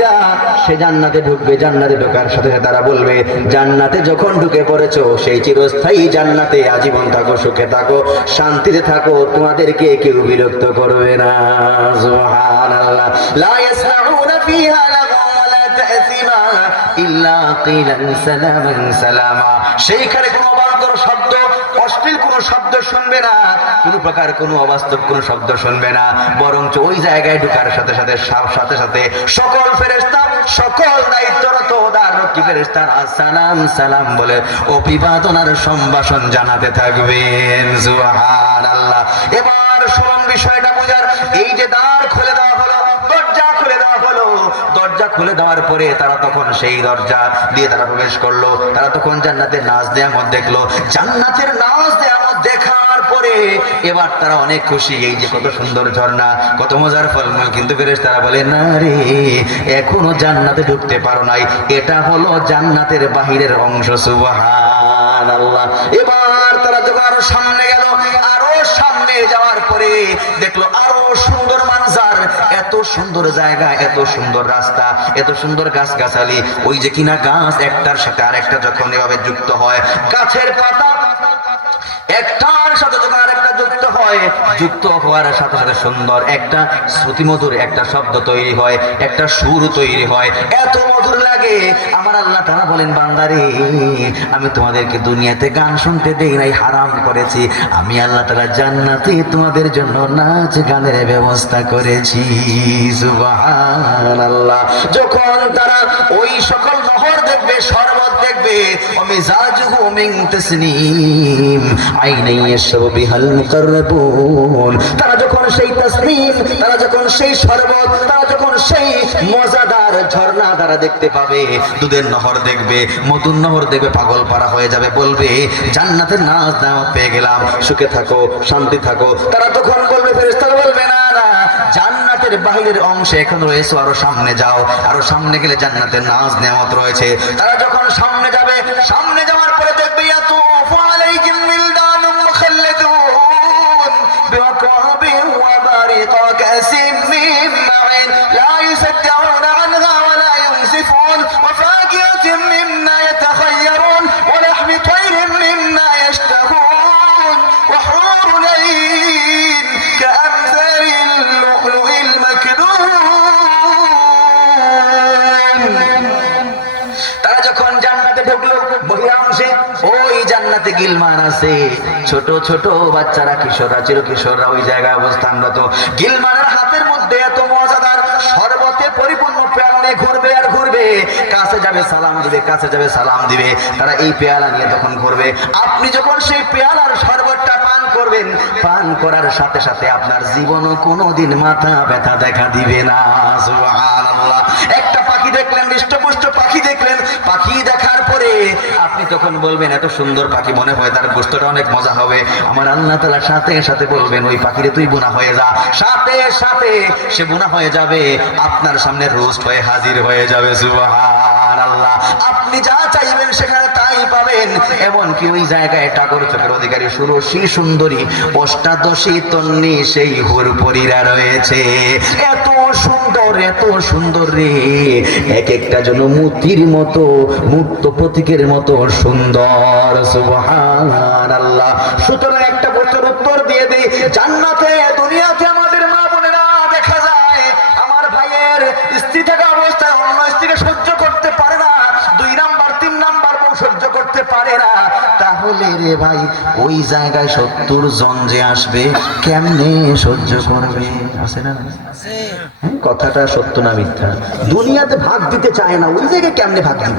জান্নাতীরা সে জান্নাতে ঢুকবে, জান্নাতে ঢোকার সাথে সাথে তারা বলবে, জান্নাতে যখন ঢুকে পড়েছো সেই চিরস্থায়ী জান্নাতে আজীবন থাকো, সুখে থাকো, শান্তিতে থাকো, তোমাদেরকে কেউ বিরক্ত করবে না। সুবহানাল্লাহ। লা ইয়াসমাউনা ফিহা লাগওয়ান ওয়ালা তা'সিমা ইল্লা কিলান সালামান সালামা। সেইখানে কোনো অবান্তর শব্দ, অশ্লীল কোনো শব্দ শুনবে না, কোনো প্রকার কোনো অবাস্তব কোনো শব্দ শুনবে না, বরঞ্চ ওই জায়গায় ঢোকার সাথে সাথে সকল ফেরেশতা, সকল দায়িত্বরত দ্বাররক্ষী ফেরেশতারা সালাম সালাম বলে অভিবাদনার সম্ভাষণ জানাতে থাকবেন। সুবহানাল্লাহ। এবার শুনুন বিষয়টা বোঝার, এই যে দ্বার খুলে দেওয়া হলো, দরজা খুলে দেওয়া হলো, দরজা খুলে দেওয়ার পরে তারা তখন সেই দরজা দিয়ে তারা প্রবেশ করলো, তারা তখন জান্নাতের নাজ নেয়ামত দেখলো। জান্নাতের নাজ নেয়ামত দেখার পরে এবার তারা অনেক খুশি, এই যে কত সুন্দর ঝর্ণা, কত মজার ফলমূল, কিন্তু ফেরেশতারা বলে, না রে, এখনো জান্নাতে ঢুকতে পারো নাই, এটা হলো জান্নাতের বাহিরের অংশ। সুবহানাল্লাহ। এবার তারা যখন আরো সামনে গেল, আরো সামনে যাওয়ার পরে দেখলো আরো সুন্দর মানজার, এত সুন্দর জায়গা, এত সুন্দর রাস্তা, এত সুন্দর গাছগাছালি, ওই যে কিনা গাছ একটার সাথে আরেকটা যখন এভাবে যুক্ত হয়, গাছের পাতা একটার সাথে যখন আরেকটা যুক্ত হয়, যুক্ত হওয়ার সাথে সাথে সুন্দর একটা শ্রুতিমধুর একটা শব্দ তৈরি হয়, একটা সুর তৈরি হয়, এত মধুর লাগে। আমার আল্লাহ তাআলা বলেন, বান্দারে, আমি তোমাদেরকে দুনিয়াতে গান শুনতে দেই নাই, হারাম করেছি। আমি আল্লাহ তাআলা জান্নাতে তোমাদের জন্য নাচ গানের ব্যবস্থা করেছি। সুবহানাল্লাহ। যখন তারা ওই সকল নহর দেখবে, শরবত দেখবে, ওমিজাজুহু মিন তাসনিম আইনান ইয়াশরাবু বিহাল মুকাররাবুন, তারা যখন সেই তাসনিম, তারা যখন সেই শরবত, তারা যখন সেই মজাদার ঝর্ণা তারা দেখতে পাবে, দুধের নহর দেখবে, মধুর নহর দেখবে, পাগল পারা হয়ে যাবে, বলবে, জান্নাতের নাজ নেয়ামত পেয়ে গেলাম, সুখে থাকো, শান্তি থাকো। তারা তখন বলবে, ফেরেশতারা বলবে, না না, জান্নাতের বাহিরের অংশে এখন রয়েছে, আরো সামনে যাও, আরো সামনে গেলে জান্নাতের নাজ নেয়ামত রয়েছে। তারা যখন সামনে যাবে, সামনে যাওয়ার পরে দেখবে, ইয়াতুফু আলাইহিম উইলদানুম মুখাল্লাদুন বিআকওয়াবিন ওয়া বারিকা কাসিম মিন মাইন লা ইউসাদ্দাউনা আনহা ওয়া লা ইউনসিফুন ওয়া ফাকিহাতিন মিম্মা ইয়াতাখায়্যারুন ওয়া লাহমি তায়রিন মিম্মা ইয়াশতাহুন ওয়া হুরুল আইন কাআমসালিল লু'লু'িল মাকদুন। তারা যখন জান্নাতে ঢুকলো, বহিরাংশে ওই জান্নাতে গিলমান আছে, ছোট ছোট বাচ্চারা, কিশোররা, চিরকিশোররা ওই জায়গায় অবস্থানরত। গিলমানের হাতের মধ্যে এত মজাদার শরবতে পরিপূর্ণ পেয়ালা নিয়ে ঘুরবে আর ঘুরবে, কাছে যাবে সালাম দিবে, কাছে যাবে সালাম দিবে, তারা এই পেয়ালা নিয়ে তখন ঘুরবে। আপনি যখন সেই পেয়ালার শরবতটা পান করবেন, পান করার সাথে সাথে আপনার জীবনও কোনোদিন মাথা ব্যথা দেখা দিবে না। সুবহানাল্লাহ। একটা পাখি দেখলেন, হৃষ্টপুষ্ট পাখি দেখলেন, পাখি দেখার পরে আপনি তখন বলবেন, এত সুন্দর পাখি, মনে হয় তার গোশতটা অনেক মজা হবে। আমার আল্লাহ তাআলা সাথে সাথে বলবেন, ওই পাখিরে তুই বুনা হয়ে যা, সাথে সাথে সে বুনা হয়ে যাবে, আপনার সামনে রোস্ট হয়ে হাজির হয়ে যাবে। সুবহানাল্লাহ। আপনি যা চাইবেন সেখানে তাই পাবেন। এমনকি ওই জায়গায় টাগর চোখের অধিকারী ষোড়শী সুন্দরী, অষ্টাদশী তন্নি সেই হুরপরীরা রয়েছে, এত সুন্দর, এত সুন্দর রে, এক একটা যেন মূর্তির মতো, মূর্ত প্রতীকের মতো সুন্দর। সুবহানাল্লাহ। সুতরাং একটা প্রশ্নের উত্তর দিয়ে দিই, জান্নাতে, দুনিয়াতে আমাদের মা বোনেরা দেখা যায় আমার ভাইয়ের স্ত্রী থাকা অবস্থায় অন্য স্ত্রীকে সহ্য করতে পারে না, 2 নাম্বার 3 নাম্বার বউ সহ্য করতে পারে না, তাহলে রে ভাই ওই জায়গায় 70 জন যে আসবে, কেমনে সহ্য করবে? আছে না? কথাটা সত্য না মিথ্যা? দুনিয়াতে ভাগ দিতে চায় না, ওই জায়গায় কেমনে ভাগ দিব?